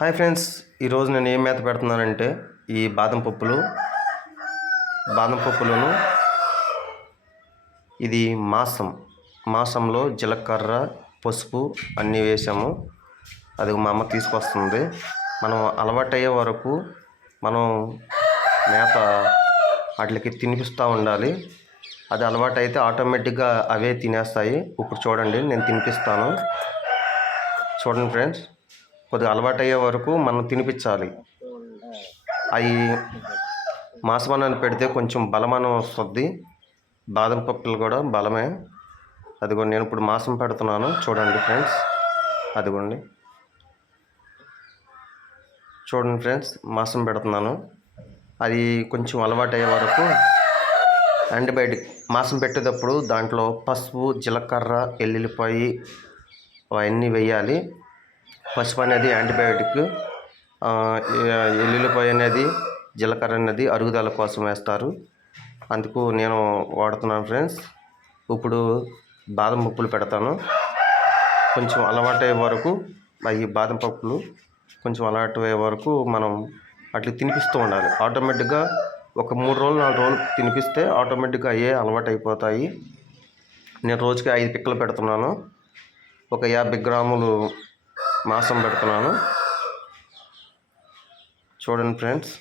Hi friends ఈరోజు నేను ఏం మేత పెడుతున్నానంటే ఈ బాదం పప్పులు. బాదం పప్పులను ఇది మాసం. మాసంలో జీలకర్ర పసుపు అన్నీ వేసాము. అది మా అమ్మ తీసుకొస్తుంది. మనం అలవాటయ్యే వరకు మనం మేత వాటికి తినిపిస్తూ ఉండాలి. అది అలవాటు అయితే ఆటోమేటిక్గా అవే తినేస్తాయి. ఇప్పుడు చూడండి నేను తినిపిస్తాను. చూడండి ఫ్రెండ్స్. కొద్దిగా అలవాటు అయ్యే వరకు మనం తినిపించాలి. అవి మాసమన్నాన్ని పెడితే కొంచెం బలమనం వస్తుంది. బాదం పప్పులు కూడా బలమే. అదిగోండి నేను ఇప్పుడు మాసం పెడుతున్నాను. చూడండి ఫ్రెండ్స్ అదిగోండి. చూడండి ఫ్రెండ్స్ మాసం పెడుతున్నాను. అది కొంచెం అలవాటయ్యే వరకు యాంటీబయాటిక్ మాసం పెట్టేటప్పుడు దాంట్లో పసుపు జీలకర్ర ఎల్లుల్లిపాయి అవన్నీ వేయాలి. పసుపు అనేది యాంటీబయాటిక్ ఎల్లుల్లిపాయ అనేది జీలకర్ర అనేది అరుగుదల కోసం వేస్తారు. అందుకు నేను వాడుతున్నాను ఫ్రెండ్స్. ఇప్పుడు బాదం పప్పులు పెడతాను. కొంచెం అలవాటు అయ్యే వరకు అవి బాదం పప్పులు కొంచెం అలవాటు అయ్యే వరకు మనం అట్లా తినిపిస్తూ ఉండాలి. ఆటోమేటిక్గా ఒక మూడు రోజులు నాలుగు రోజులు తినిపిస్తే ఆటోమేటిక్గా అయ్యే అలవాటు అయిపోతాయి. నేను రోజుకి ఐదు పిక్కలు పెడుతున్నాను. ఒక యాభై గ్రాములు మాసం పెడుతున్నాను. చూడండి ఫ్రెండ్స్.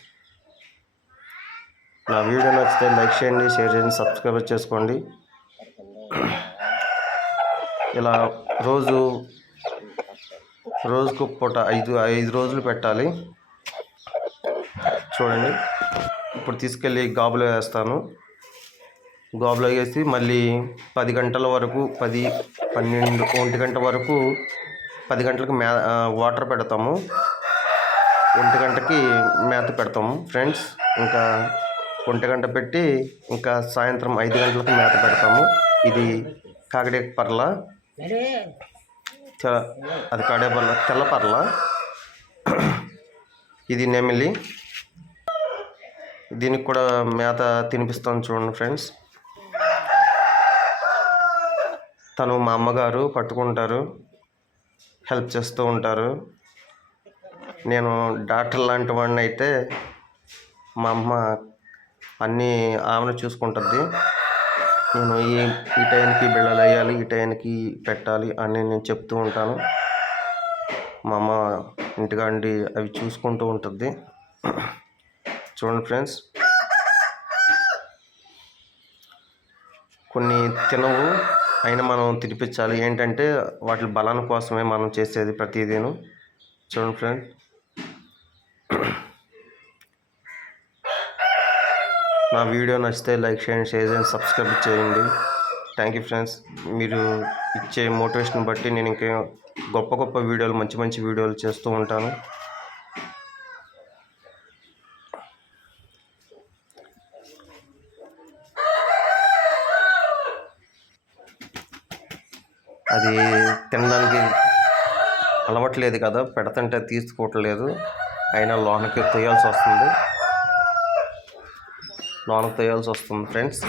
నా వీడియో నచ్చితే లైక్ చేయండి షేర్ చేయండి సబ్స్క్రైబ్ చేసుకోండి. ఇలా రోజు రోజుకు పూట ఐదు ఐదు రోజులు పెట్టాలి. చూడండి. ఇప్పుడు తీసుకెళ్ళి గాబులో వేస్తాను. గాబులో వేసి మళ్ళీ పది గంటల వరకు పది పన్నెండు ఒంటి గంట వరకు పది గంటలకు మే వాటర్ పెడతాము. ఒంటి గంటకి మేత పెడతాము. ఫ్రెండ్స్ ఇంకా ఒంటి గంట పెట్టి ఇంకా సాయంత్రం ఐదు గంటలకు మేత పెడతాము. ఇది కాకడే పర్ల. అది కాడే పర్ల. తెల్ల పర్ల. ఇది నెమిలి. దీనికి కూడా మేత తినిపిస్తాను చూడండి ఫ్రెండ్స్ తను మా అమ్మగారు పట్టుకుంటారు. హెల్ప్ చేస్తూ ఉంటారు. నేను డాక్టర్ లాంటి వాడిని అయితే మా అమ్మ అన్నీ ఆమెను చూసుకుంటుంది. నేను ఈ ఈ టైంకి బిళ్ళలు వేయాలి ఈ టైంకి పెట్టాలి అని నేను చెప్తూ ఉంటాను. మా అమ్మ ఇంటికాండి అవి చూసుకుంటూ ఉంటుంది. చూడండి ఫ్రెండ్స్. కొన్ని తినవు. అయినా మనం తినిపించాలి. ఏంటంటే వాటి బలాన్ని కోసమే మనం చేసేది ప్రతిదీను. చూడండి ఫ్రెండ్. నా వీడియో నచ్చితే లైక్ చేయండి షేర్ చేయండి సబ్స్క్రైబ్ చేయండి. థ్యాంక్ యూ ఫ్రెండ్స్ మీరు ఇచ్చే మోటివేషన్ బట్టి నేను ఇంకా గొప్ప గొప్ప వీడియోలు మంచి మంచి వీడియోలు చేస్తూ ఉంటాను. అది తినడానికి అలవట్లేదు కదా పెడతంటే తీసుకోవట్లేదు. అయినా లోనకి తొయ్యాల్సి వస్తుంది. లోనకి తొయ్యాల్సి వస్తుంది ఫ్రెండ్స్.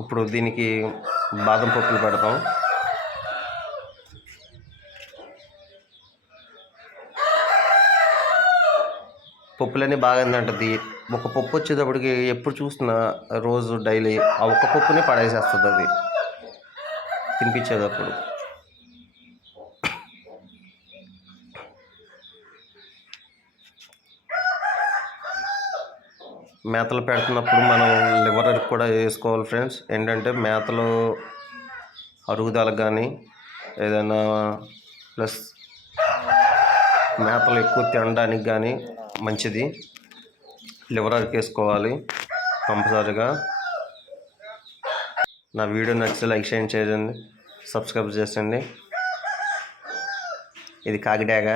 ఇప్పుడు దీనికి బాదం పప్పులు పెడతాం. పప్పులన్నీ బాగా తింటుంది ఒక పప్పు వచ్చేటప్పటికి ఎప్పుడు చూసినా రోజు డైలీ ఆ ఒక్క పప్పునే పడేసేస్తుంది అది. తినిపించేటప్పుడు. మేతలు పెడుతున్నప్పుడు మనం లివర్ కూడా వేసుకోవాలి ఫ్రెండ్స్. ఏంటంటే మేతలు అరుగుదలకు కానీ ఏదైనా ప్లస్ మేతలు ఎక్కువ తినడానికి కానీ మంచిది. లివర్ వేసుకోవాలి కంపల్సరిగా. నా వీడియో నచ్చితే లైక్ షేర్ చేయండి సబ్స్క్రైబ్ చేసండి ఇది కాకి డ్యాగ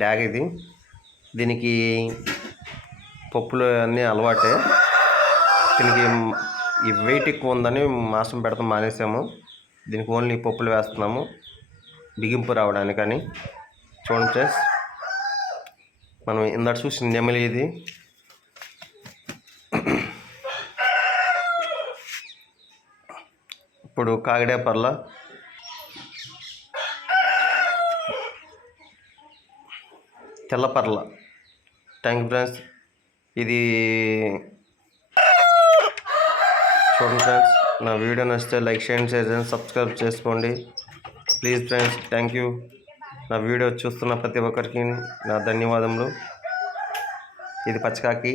డ్యాగ్ ఇది. దీనికి పప్పులు అన్నీ అలవాటే. దీనికి ఈ వెయిట్ ఎక్కువ ఉందని మాసం పెడతాం మానేసాము. దీనికి ఓన్లీ పప్పులు వేస్తున్నాము. బిగింపు రావడానికని. చూడండి ఫ్రెండ్స్. మనం ఇందాక చూసిన నెమలి ఇది. ఇప్పుడు కాగడేపర్ల తెల్లపర్ల ట్యాంక్ ఫ్రెండ్స్ ఇది చూడండి ఫ్రెండ్స్ నా వీడియో నచ్చితే లైక్ చేయండి షేర్ చేయండి సబ్స్క్రైబ్ చేసుకోండి. ప్లీజ్ ఫ్రెండ్స్ థ్యాంక్ యూ నా వీడియో చూస్తున్న ప్రతి ఒక్కరికి నా ధన్యవాదములు. ఇది పచ్చకాకి.